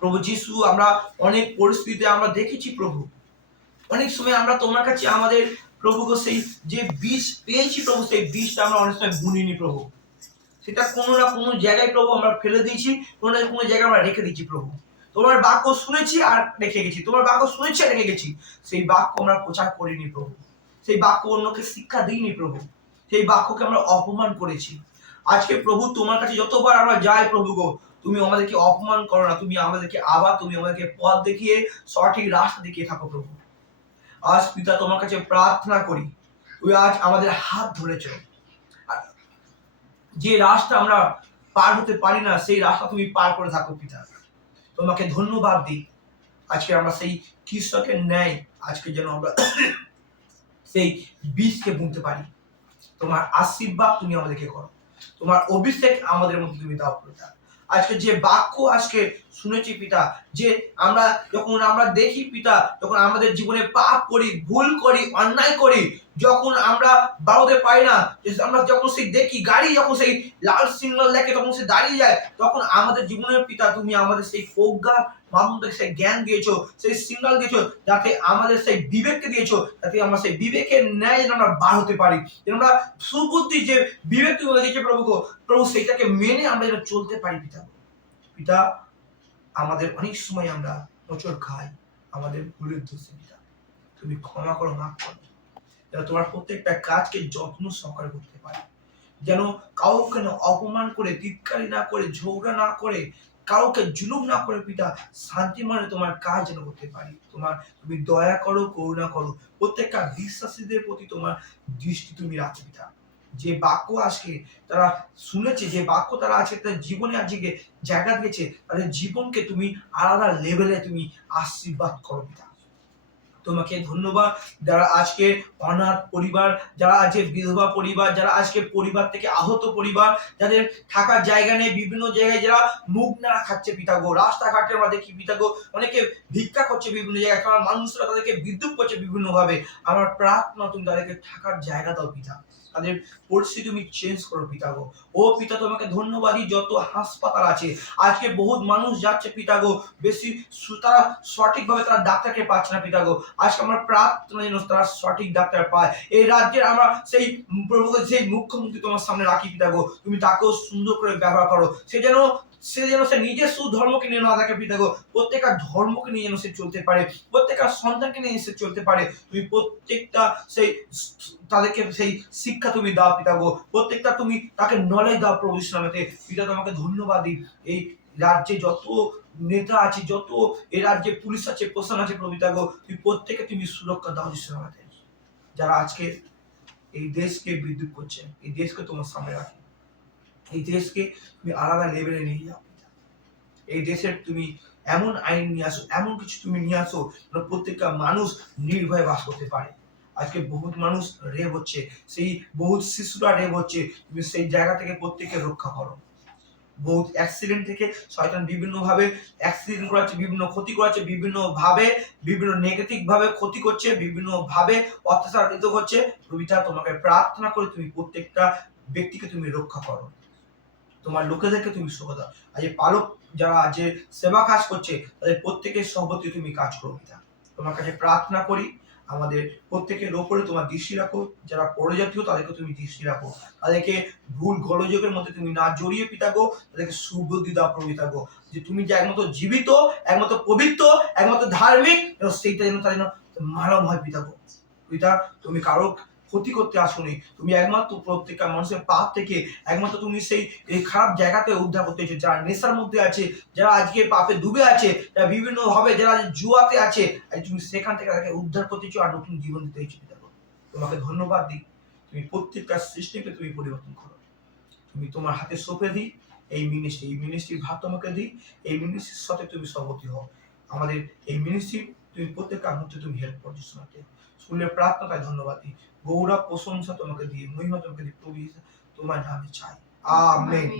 প্রভু যিশু, আমরা অনেক পরিস্থিতিতে আমরা দেখেছি প্রভু, অনেক সময় আমরা তোমার কাছে আমাদের প্রভু গো সেই যে বীজ পেয়েছি প্রভু, সেই বীজটা আমরা অনেক সময় বুনিনি প্রভু, সেটা কোনো না কোনো জায়গায় প্রভু আমরা ফেলে দিয়েছি, কোনো না কোনো জায়গায় আমরা রেখে দিয়েছি প্রভু। তোমার বাক্য শুনেছি আর রেখে গেছি, তোমার বাক্য শুনেছি আর রেখে গেছি, সেই বাক্য আমরা প্রচার করিনি প্রভু, সেই বাক্য অন্যকে শিক্ষা দিইনি প্রভু, সেই বাক্যকে আমরা অপমান করেছি। আজকে প্রভু তোমার কাছে যতবার আমরা যাই প্রভু গো, তুমি আমাদেরকে অপমান করো না, তুমি আমাদেরকে আবার তুমি আমাদেরকে পথ দেখিয়ে সঠিক রাস্তা দেখিয়ে থাকো প্রভু। আজ পিতা তোমার কাছে প্রার্থনা করি, তুমি আজ আমাদের হাত ধরেছো, যে রাস্তা আমরা পার হতে পারি না সেই রাস্তা তুমি পার করে থাকো পিতা। তোমাকে ধন্যবাদ দিই, আজকে আমরা সেই কৃষকের ন্যায় আজকে যেন আমরা সেই বীজকে বুনতে পারি। তোমার আশীর্বাদ তুমি আমাদেরকে করো, তোমার অভিষেক আমাদের মধ্যে তুমি দাও পিতা। আজকে যে বাক্য আজকে শুনেছি পিতা, যে আমরা যখন আমরা দেখি পিতা, যখন আমাদের জীবনে পাপ করি, ভুল করি, অন্যায় করি, যখন আমরা বাড়াতে পারি না, আমরা যখন সেই দেখি গাড়ি যখন সেই লাল সিগন্যাল দেখে তখন সে দাঁড়িয়ে যায়, তখন আমাদের জীবনের পিতা তুমি আমাদের সেই প্রজ্ঞা মাধ্যমে সেই জ্ঞান দিয়েছো, সেই সিগন্যাল দিয়েছো, যাতে আমাদের সেই বিবেককে দিয়েছো, যাতে আমরা সেই বিবেকের ন্যায় যেন আমরা বার হতে পারি, যেন আমরা সুবুদ্ধি যে বিবেক তুমি দিয়েছো প্রভু, প্রভু সেইটাকে মেনে আমরা যেন চলতে পারি পিতা। পিতা আমাদের অনেক সময় আমরা হোঁচট খাই আমাদের ভুলের দোষে পিতা, তুমি ক্ষমা করো, মাফ করো, যেন তোমার প্রত্যেকটা কাজকে যত্ন সহকারে করতে পারি, যেন কাউকে অপমান করে, ধিক্কারি না করে, ঝগড়া না করে, কাউকে জুলুম না করে পিতা, শান্তি মানে তোমার কাজ যেন করতে পারি। তুমি দয়া করো, করুণা করো, প্রত্যেকটা বিশ্বাসীদের প্রতি তোমার দৃষ্টি তুমি রাখো পিতা। যে বাক্য আজকে তারা শুনেছে, যে বাক্য তারা আজকে তাদের জীবনে আজকে জায়গা দিয়েছে, তাদের জীবনকে তুমি আলাদা লেভেলে তুমি আশীর্বাদ করো পিতা। তোমাকে ধন্যবাদ, যারা আজকে অনাথ পরিবার, যারা আজকে বিধবা পরিবার, যারা আজকে পরিবার থেকে আহত পরিবার, যাদের থাকার জায়গা নেই, বিভিন্ন জায়গায় যারা মুখ না খাচ্ছে পিতা গো, রাস্তাঘাটে আমরা দেখি পিতা গো, অনেকে ভিক্ষা করছে বিভিন্ন জায়গায়, কারণ মানুষরা তাদেরকে বিদ্রুপ করছে বিভিন্ন ভাবে। আমার প্রার্থনা তুমি তাদেরকে থাকার জায়গা দাও পিতা, তাদের পরিস্থিতি তুমি চেঞ্জ করো পিতা গো। ও পিতা তোমাকে ধন্যবাদই, যত হাসপাতাল আছে আজকে বহুত মানুষ যাচ্ছে পিতা গো, বেশি তারা সঠিকভাবে তারা ডাক্তারকে পাচ্ছে না পিতা গো, আজকে আমার প্রার্থনা যেন তারা সঠিক ডাক্তার পায়। এই রাজ্যের আমরা সেই প্রভু, সেই মুখ্যমন্ত্রী তোমার সামনে রাখি পিতা গো, তুমি তাকেও সুন্দর করে ব্যবহার করো, সে নিজের ধর্মকে নিয়ে না থাকে পিতা গো, প্রত্যেকটা ধর্মকে নিয়ে যেন সে চলতে পারে, প্রত্যেকটা সন্তানকে নিয়ে সে চলতে পারে। তুমি প্রত্যেকটা সেই তাদেরকে সেই শিক্ষা তুমি দাও পিতা গো, প্রত্যেকটা তুমি তাকে নলেজ দাও প্রভু ইসলামেতে পিতা। তোমাকে ধন্যবাদ দিই, এই রাজ্যে যত নেতা আছে, যত এই রাজ্যে পুলিশ আছে, প্রশাসন আছে প্রভৃতা গো, তুমি প্রত্যেকে তুমি সুরক্ষা দাও ইসলামেতে, যারা আজকে এই দেশকে বিদ্রুপ করছে, এই দেশকে তোমার সামনে রাখি, এই দেশকে তুমি আলাদা লেভেলে নিয়ে যাও, এই দেশের তুমি এমন আইন নিয়ে আসো, এমন কিছু তুমি নিয়ে আসো প্রত্যেকটা মানুষ নির্ভয়ে বাস করতে পারে। আজকে বহুত মানুষ রেপ হচ্ছে, সেই বহুত শিশুরা রেপ হচ্ছে, তুমি সেই জায়গা থেকে প্রত্যেককে রক্ষা করো। বহুত অ্যাক্সিডেন্ট থেকে শয়তান বিভিন্ন ভাবে অ্যাক্সিডেন্ট করাচ্ছে, বিভিন্ন ক্ষতি করাচ্ছে, বিভিন্ন ভাবে বিভিন্ন নেগেটিভ ভাবে ক্ষতি করছে, বিভিন্ন ভাবে অত্যাচারিত করছে। প্রভুতা তোমাকে প্রার্থনা করে তুমি প্রত্যেকটা ব্যক্তিকে তুমি রক্ষা করো, তোমার লোকেদেরকে তুমি সুখ দাও। আজ পালক যারা আজ সেবা কাজ করছে তাদের প্রত্যেকের সহবতে তুমি কাজ করো পিতা। তোমার কাছে প্রার্থনা করি, আমাদের প্রত্যেকের ওপরে তোমার দৃষ্টি রাখো, যারা পরজাতীয় তাদেরকে তুমি দৃষ্টি রাখো, তাদেরকে ভুল গোলযোগের মধ্যে তুমি না জড়িয়ে পিতা গো, তাদেরকে সুবুদ্ধি দাও প্রভু পিতা গো, যে তুমি যে একমাত্র জীবিত, একমাত্র পবিত্র, একমাত্র ধার্মিক, সেইটা যেন তাদের মানব হয় পিতা গো। পিতা তুমি কারো ক্ষতি করতে আসোনি, তুমি একমাত্র প্রত্যেকটা মানুষের পাপ থেকে একমাত্র তুমি সেই এই খারাপ জায়গাতে উদ্ধার করতে এসেছো, যারা নেশার মধ্যে আছে, যারা আজকে পাপে ডুবে আছে, যারা বিভিন্ন ভাবে যারা জুয়াতে আছে, তুমি সেখান থেকে তাকে উদ্ধার করতেছো আর নতুন জীবন দিতে এসেছো পিতা। তোমাকে ধন্যবাদ দিই, তুমি প্রত্যেকটা সিস্টেমকে তুমি পরিবর্তন করো, তুমি তোমার হাতে সঁপে দিই এই মিনিস্ট্রির ভাব তোমাকে দিই, এই মিনিস্ট্রির সাথে তুমি সহমতি হও, আমাদের এই মিনিস্ট্রি তুমি প্রত্যেকটা মুহূর্তে তুমি হেল্প করছো শোনাতে। স্কুলের প্রার্থনায় ধন্যবাদ দিই, গৌরব প্রশংসা তোমাকে দিই, মহিমা তোমাকে দিই প্রভু, তোমার নামে চাই, আমেন।